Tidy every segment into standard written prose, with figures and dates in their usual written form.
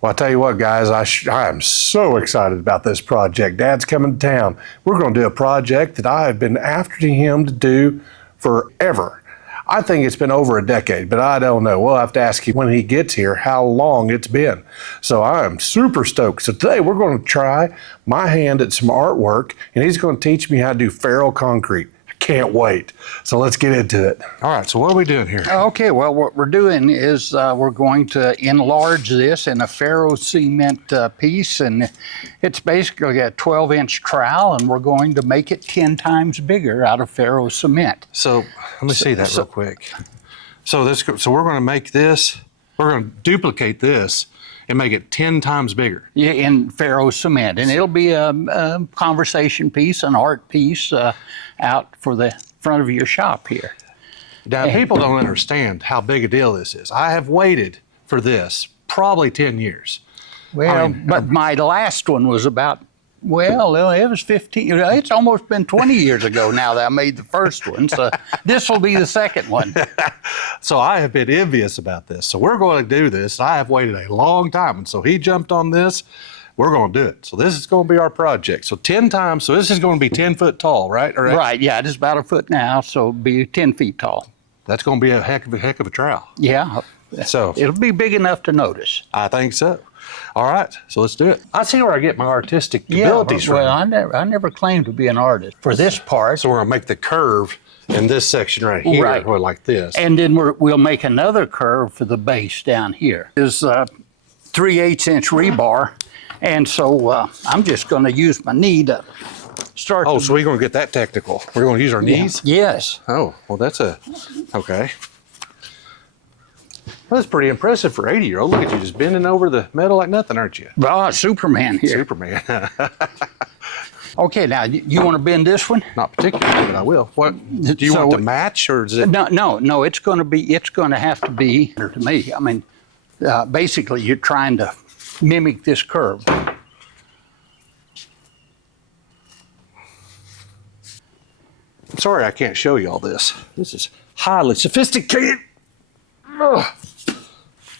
Well, I'll tell you what, guys, I am so excited about this project. Dad's coming to town. We're going to do a project that I have been after him to do forever. I think it's been over a decade, but I don't know. We'll have to ask him when he gets here how long it's been. So I am super stoked. So today we're going to try my hand at some artwork, and he's going to teach me how to do ferro concrete. Can't wait. So let's get into it. All right, so what are we doing here? Okay, well, what we're doing is we're going to enlarge this in a ferro cement piece, and it's basically a 12-inch trowel, and we're going to make it 10 times bigger out of ferro cement. So let me see that real quick. So we're going to make this, we're going to duplicate this and make it 10 times bigger. Yeah, in ferro cement, and it'll be a conversation piece, an art piece out for the front of your shop here. Now, people don't understand how big a deal this is. I have waited for this probably 10 years. Well, but my last one was about, well, it was 15, it's almost been 20 years ago now that I made the first one, so this will be the second one. So I have been envious about this. So we're going to do this. I have waited a long time, and so he jumped on this. We're going to do it. So this is going to be our project. So 10 times, so this is going to be 10 foot tall, right? Right, yeah, it is about a foot now, so it'll be 10 feet tall. That's going to be a heck of a trowel. Yeah, so it'll be big enough to notice. I think so. All right, so let's do it. I see where I get my artistic abilities from. Well, I never claimed to be an artist. For this part. So we're going to make the curve in this section right here, right, or like this. And then we'll make another curve for the base down here. There's 3/8-inch rebar. And so I'm just going to use my knee to start. Oh, so we're going to get that technical. We're going to use our knees? Yeah. Yes. Oh, well, okay. Well, that's pretty impressive for 80-year-old. Look at you just bending over the metal like nothing, aren't you? Well, Superman here. Superman. Okay, now you want to bend this one? Not particularly, but I will. What do you want to match, or is it? No. It's going to have to be to me. I mean, basically, you're trying to mimic this curve. I'm sorry I can't show you all this. This is highly sophisticated. Ugh.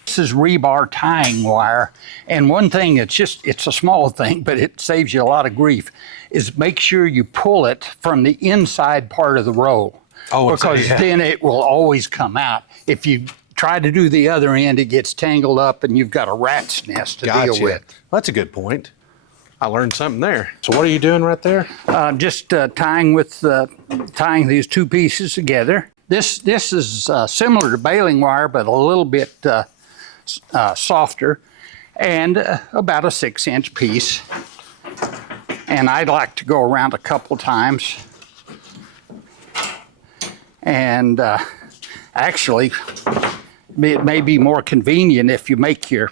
This is rebar tying wire, and one thing it's a small thing, but it saves you a lot of grief, is make sure you pull it from the inside part of the roll. Oh, because then it will always come out. If you try to do the other end, it gets tangled up and you've got a rat's nest to deal with. That's a good point. I learned something there. So what are you doing right there? Just tying these two pieces together. This is similar to baling wire, but a little bit softer, and about a 6-inch piece. And I'd like to go around a couple times. And actually, it may be more convenient if you make your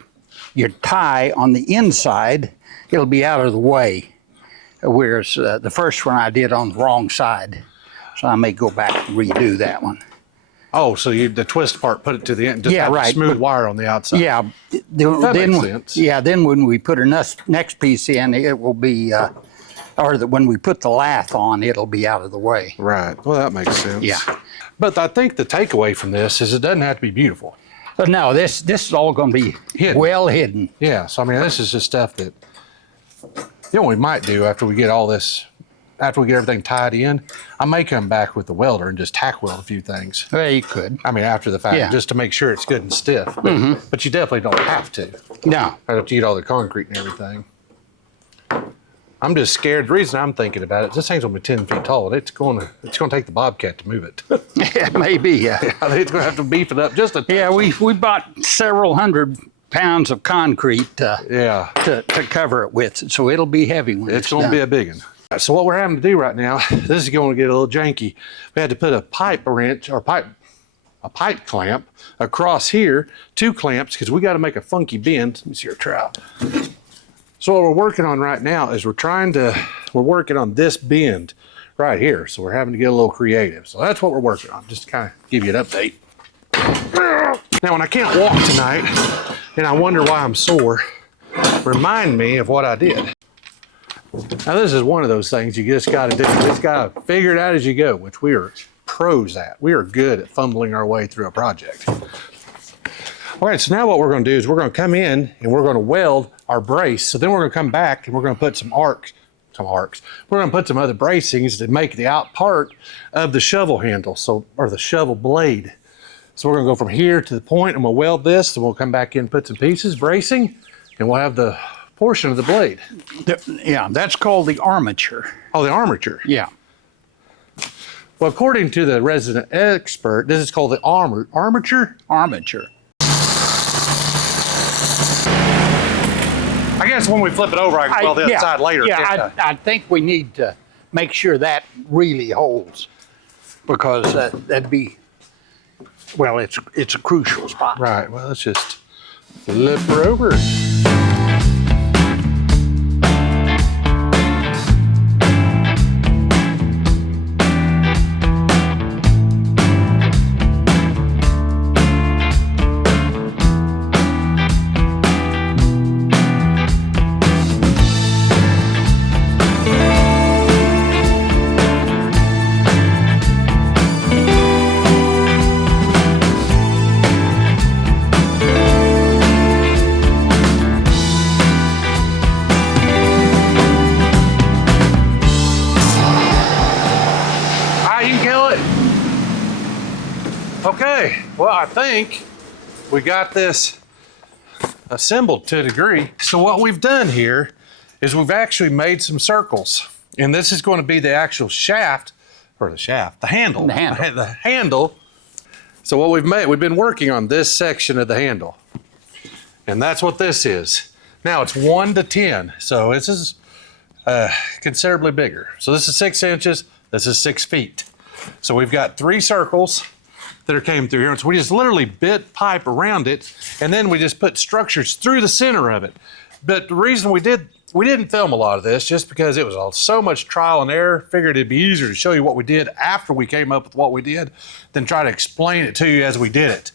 tie on the inside, it'll be out of the way. Whereas the first one I did on the wrong side. So I may go back and redo that one. Oh, so the twist part, put it to the end, just have a smooth wire on the outside. Yeah. That makes sense. Yeah, then when we put our next piece in, it will be, when we put the lath on, it'll be out of the way. Right, well, that makes sense. Yeah. But I think the takeaway from this is it doesn't have to be beautiful. No, this is all going to be well hidden. Yeah, so I mean, this is just stuff that, what we might do after we get all this, after we get everything tied in, I may come back with the welder and just tack weld a few things. Well, you could. I mean, after the fact, just to make sure it's good and stiff. But you definitely don't have to. No. I have to eat all the concrete and everything. I'm just scared. The reason I'm thinking about it, this thing's gonna be 10 feet tall. It's gonna take the Bobcat to move it. Yeah, maybe. Yeah. I think it's gonna have to beef it up just a touch. Yeah, we bought several hundred pounds of concrete to cover it with, so it'll be heavy when it's gonna done. be a big one. So what we're having to do right now, this is going to get a little janky. We had to put a pipe wrench or a pipe clamp across here, 2 clamps, because we got to make a funky bend. Let me see your trowel. So what we're working on right now is we're working on this bend right here. So we're having to get a little creative. So that's what we're working on, just to kind of give you an update. Now, when I can't walk tonight and I wonder why I'm sore, remind me of what I did. Now, this is one of those things you just got to do. You just got to figure it out as you go, which we are pros at. We are good at fumbling our way through a project. All right, so now what we're going to do is we're going to come in and we're going to weld our brace. So then we're going to come back and we're going to put some arcs. We're going to put some other bracings to make the out part of the shovel handle, or the shovel blade. So we're going to go from here to the point and we'll weld this, and we'll come back in and put some pieces, bracing, and we'll have the portion of the blade. Yeah, that's called the armature. Oh, the armature. Yeah. Well, according to the resident expert, this is called the armature. Armature. I guess when we flip it over, I can weld the other side later. Yeah, I think we need to make sure that really holds, because that'd be, well, it's a crucial spot. Right, well, let's just flip her over. Okay, well, I think we got this assembled to a degree. So what we've done here is we've actually made some circles, and this is going to be the actual shaft, or the handle. The handle. The handle. So what we've been working on this section of the handle, and that's what this is. Now it's 1 to 10, so this is considerably bigger. So this is 6 inches, this is 6 feet. So we've got 3 circles that came through here. So we just literally bit pipe around it, and then we just put structures through the center of it. But the reason we didn't film a lot of this, just because it was so much trial and error. Figured it'd be easier to show you what we did after we came up with what we did than try to explain it to you as we did it.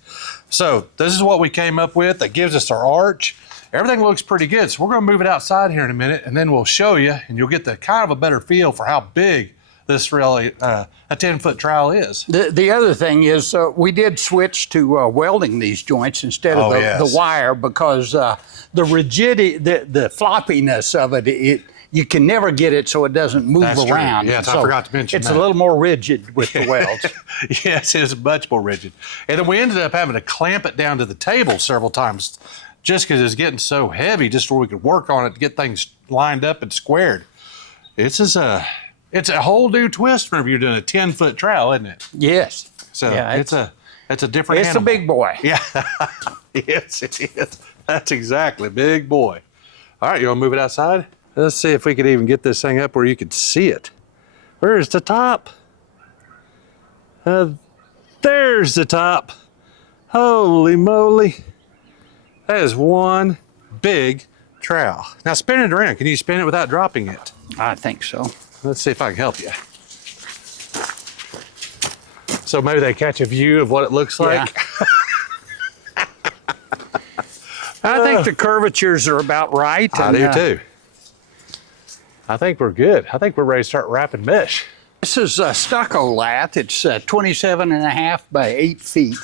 So this is what we came up with that gives us our arch. Everything looks pretty good. So we're gonna move it outside here in a minute, and then we'll show you, and you'll get the kind of a better feel for how big this really, a 10-foot trowel is. The other thing is we did switch to welding these joints instead of the wire, because the rigidity, the floppiness of it, you can never get it so it doesn't move around. Yes, so I forgot to mention it's that. a little more rigid with the welds. Yes, it's much more rigid. And then we ended up having to clamp it down to the table several times just because it's getting so heavy, just so we could work on it to get things lined up and squared. It's a whole new twist whenever you're doing a 10-foot trowel, isn't it? Yes. So yeah, it's a different It's animal. a big boy. Yeah. Yes, it is. That's exactly, big boy. All right, you want to move it outside? Let's see if we could even get this thing up where you could see it. Where's the top? There's the top. Holy moly. That is one big trowel. Now spin it around. Can you spin it without dropping it? I think so. Let's see if I can help you. So maybe they catch a view of what it looks like. Yeah. I think the curvatures are about right. I do too. I think we're good. I think we're ready to start wrapping mesh. This is a stucco lath. It's 27.5 by 8 feet.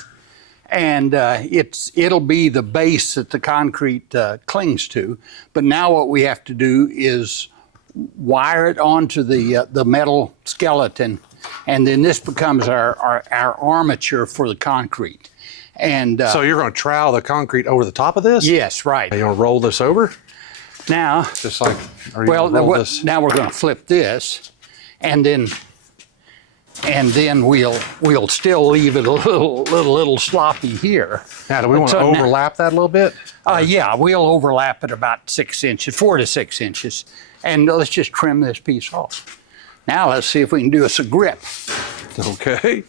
And it'll be the base that the concrete clings to. But now what we have to do is wire it onto the metal skeleton, and then this becomes our armature for the concrete. And so you're going to trowel the concrete over the top of this? Yes, right. Are you going to roll this over? Now, Just like, are you well, going to roll this? now we're going to flip this, and then we'll still leave it a little sloppy here. Now, do we want to overlap that a little bit? Yeah, we'll overlap it about 6 inches, 4 to 6 inches. And let's just trim this piece off. Now let's see if we can do us a grip. Okay.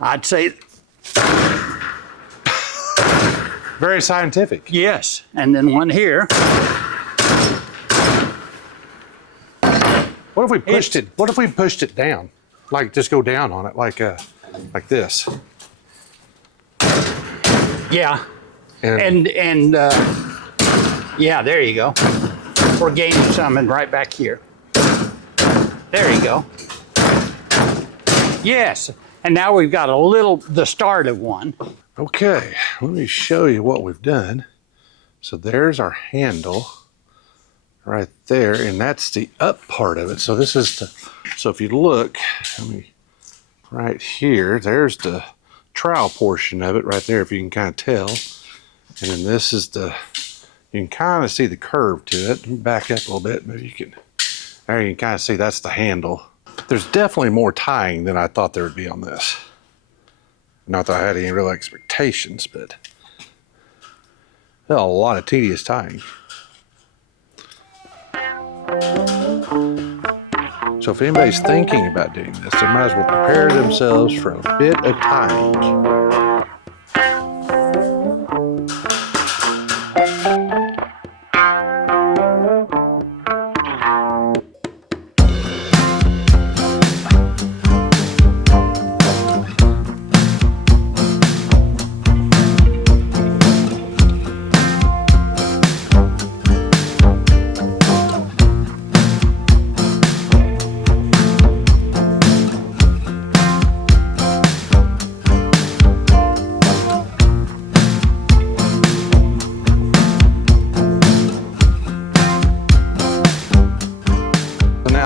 I'd say Very scientific. yes. And then one here. What if we pushed it? What if we pushed it down? Like just go down on it, like this. Yeah. And Yeah, there you go. We're gaining something right back here. There you go. Yes. And now we've got the start of one. Okay, let me show you what we've done. So there's our handle right there, and that's the up part of it. So this is the, so if you look, let me, right here, there's the trowel portion of it right there, if you can kind of tell. And then this is the, you can kind of see the curve to it. Let me back up a little bit, maybe you can, there you can kind of see that's the handle. There's definitely more tying than I thought there would be on this. Not that I had any real expectations, but a lot of tedious tying. So if anybody's thinking about doing this, they might as well prepare themselves for a bit of tying.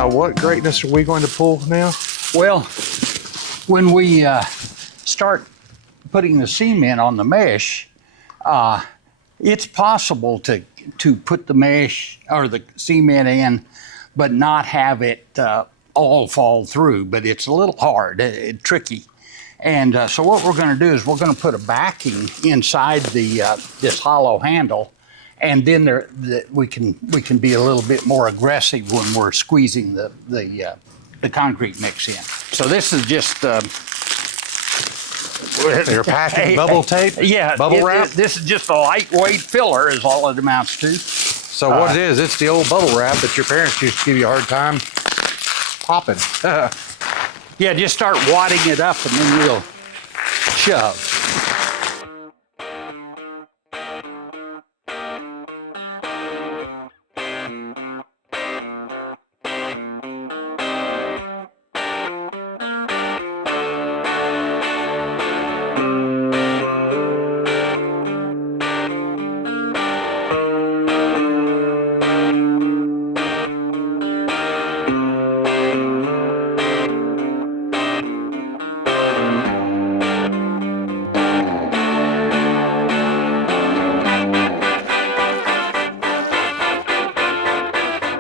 What greatness are we going to pull now? Well, when we start putting the cement on the mesh, it's possible to put the mesh or the cement in, but not have it all fall through. But it's a little hard, tricky. And so what we're going to do is we're going to put a backing inside the this hollow handle. And then we can be a little bit more aggressive when we're squeezing the concrete mix in. So this is just you're packing bubble tape. Yeah, bubble wrap. This is just a lightweight filler, is all it amounts to. So what it is, it's the old bubble wrap that your parents used to give you a hard time popping. Yeah, just start wadding it up, and then you'll shove.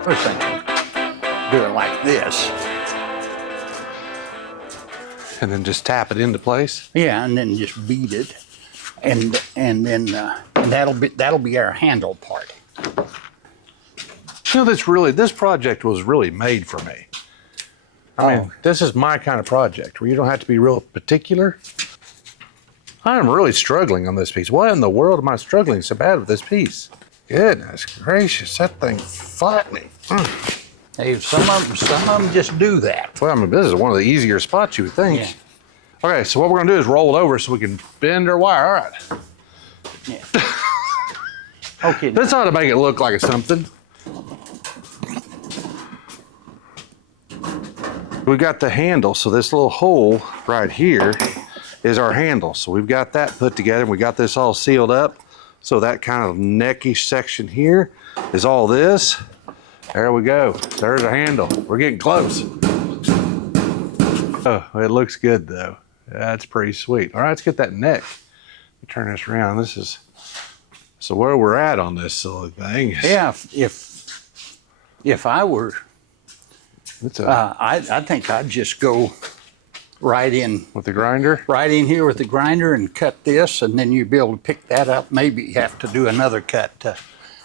First thing, do it like this. And then just tap it into place. Yeah, and then just beat it, and then that'll be our handle part. You know, this project was really made for me. I mean, this is my kind of project where you don't have to be real particular. I'm really struggling on this piece. Why in the world am I struggling so bad with this piece? Goodness gracious, that thing fought me. Hey, some of them just do that. Well, I mean, this is one of the easier spots you would think. Yeah. Okay, so what we're gonna do is roll it over so we can bend our wire. All right. Yeah. Okay. This ought to make it look like something. We've got the handle, so this little hole right here is our handle. So we've got that put together, and we got this all sealed up. So that kind of neckish section here is all this. There we go. There's our handle. We're getting close. Oh, it looks good though. That's pretty sweet. All right, let's get that neck. Let me turn this around. This is, so where we're at on this silly thing. Yeah, if I were, I think I'd just go right in with the grinder? Right in here with the grinder and cut this, and then you'd be able to pick that up. Maybe you have to do another cut to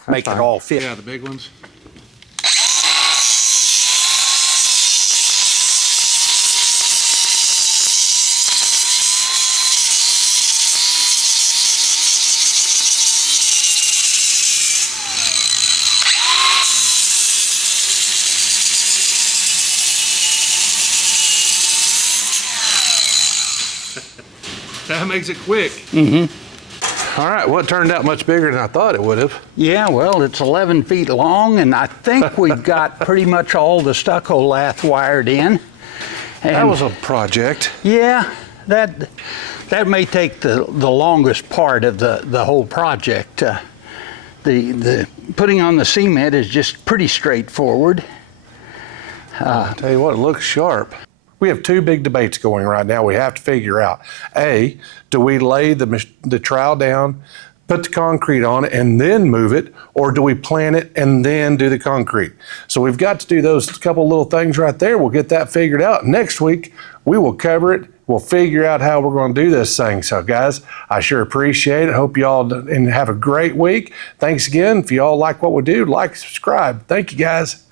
make it all fit. Yeah, the big ones. That makes it quick. Mm-hmm. All right, well, it turned out much bigger than I thought it would have. Yeah, well, it's 11 feet long, and I think we've got pretty much all the stucco lath wired in. And that was a project. yeah, that may take the longest part of the whole project. The putting on the cement is just pretty straightforward. I'll tell you what, it looks sharp. We have two big debates going right now. We have to figure out, A, do we lay the trowel down, put the concrete on it, and then move it, or do we plant it and then do the concrete? So we've got to do those couple little things right there. We'll get that figured out. Next week, we will cover it. We'll figure out how we're going to do this thing. So guys, I sure appreciate it. Hope you all and have a great week. Thanks again. If you all like what we do, like, subscribe. Thank you guys.